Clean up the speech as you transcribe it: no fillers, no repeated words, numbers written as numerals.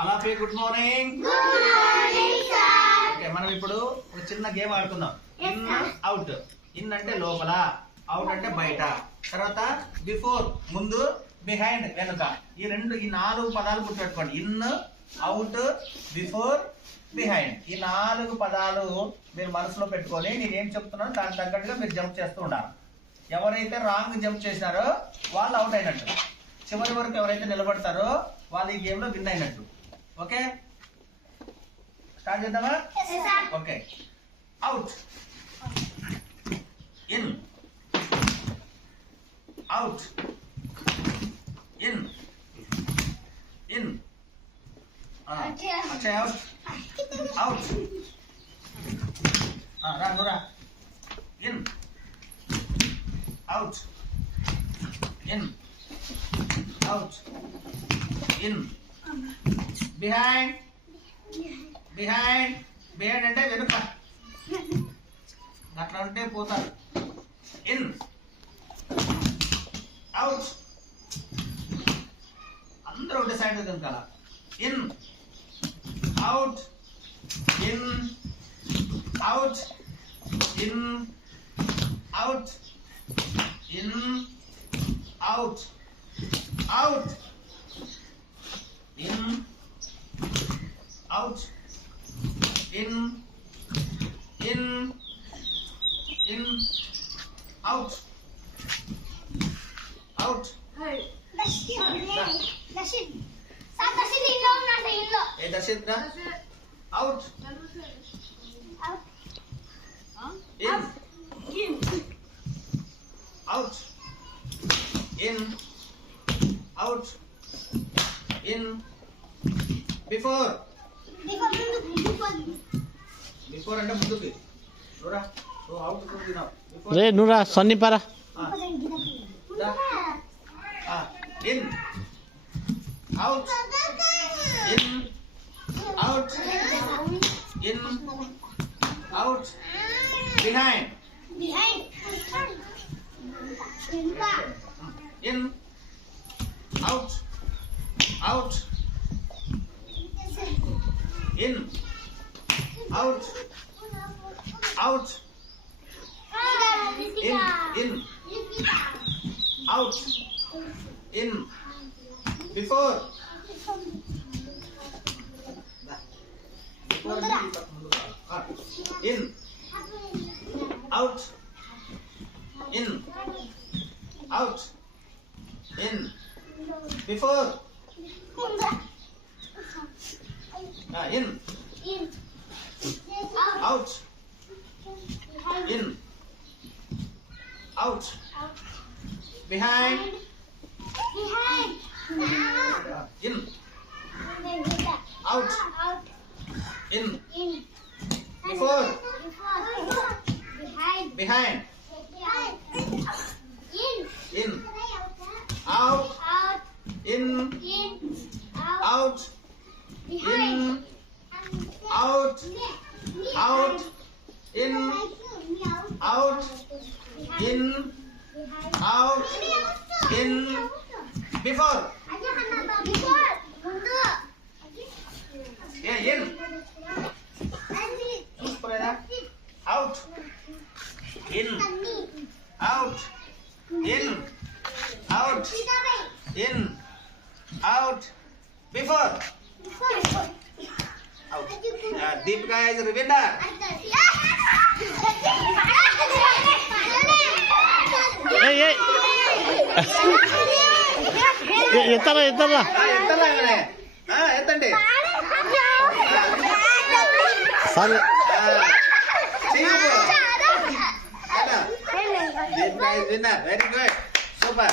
అలాపే good morning. Okay, మనం ఇప్పుడు ఒక చిన్న గేమ్ ఆడుకుందాం. In out. ఇన్ అంటే లోపల, అవుట్ అంటే బయట. తర్వాత బిఫోర్ ముందు, బిహైండ్ వెనుక. ఈ 4 పదాలు గుర్తుపెట్టుకోండి. In, out, before, behind. ఈ 4 పదాలు మీరు మనసులో పెట్టుకొని నేనేం చెప్తున్నానో దానికి తగ్గట్టుగా మీరు జంప్ చేస్తూ ఉండాలి. ఎవరైతే రాంగ్ జంప్ చేసినారో వాళ్ళు అవుట్ అయినట్టు. చివరి వరకు ఎవరైతే నిలబడతారో వాళ్ళు ఈ గేమ్ లో విన్ అయినట్టు. ఓకే, స్టార్ట్ చేద్దామా? Okay. Out, in, out, in, in. Akshay out, out. రా నురా. In, out, in, out, in. Behind, behind. Behind అంటే వెనుక, అట్లా ఉంటే పోతారు. In, out. అందరూ ఒకటే సైడ్ కనుక. In, out, in, out, in, out, in, out, out, in, out, in, in, in, out, out. ఏ దర్శిత్ రా. Out, in, out, in, out, in. Before. Before అంటే ముందుకి. నువ్వురా, నువ్వు అవుట్ తిన్నావు. రే నువ్వురా సన్నిపారా. In, out, in, out, in, out. Behind, in, out, out, in, out, out, in, in, out, in. Before. In, out, in, out, in. Before. In, out, in, out. Behind, in, out, in. Before. Behind, in, out, in, out, in, out, out, in, out, in, out, in. Before. In చూసుకోలేదా? Out, in, out, in, out, in, out. Before. Out. Deepika is the winner. ఎత్తరా ఎత్తరా ఎత్తండి. సరే Deepika is winner. Very good. Super.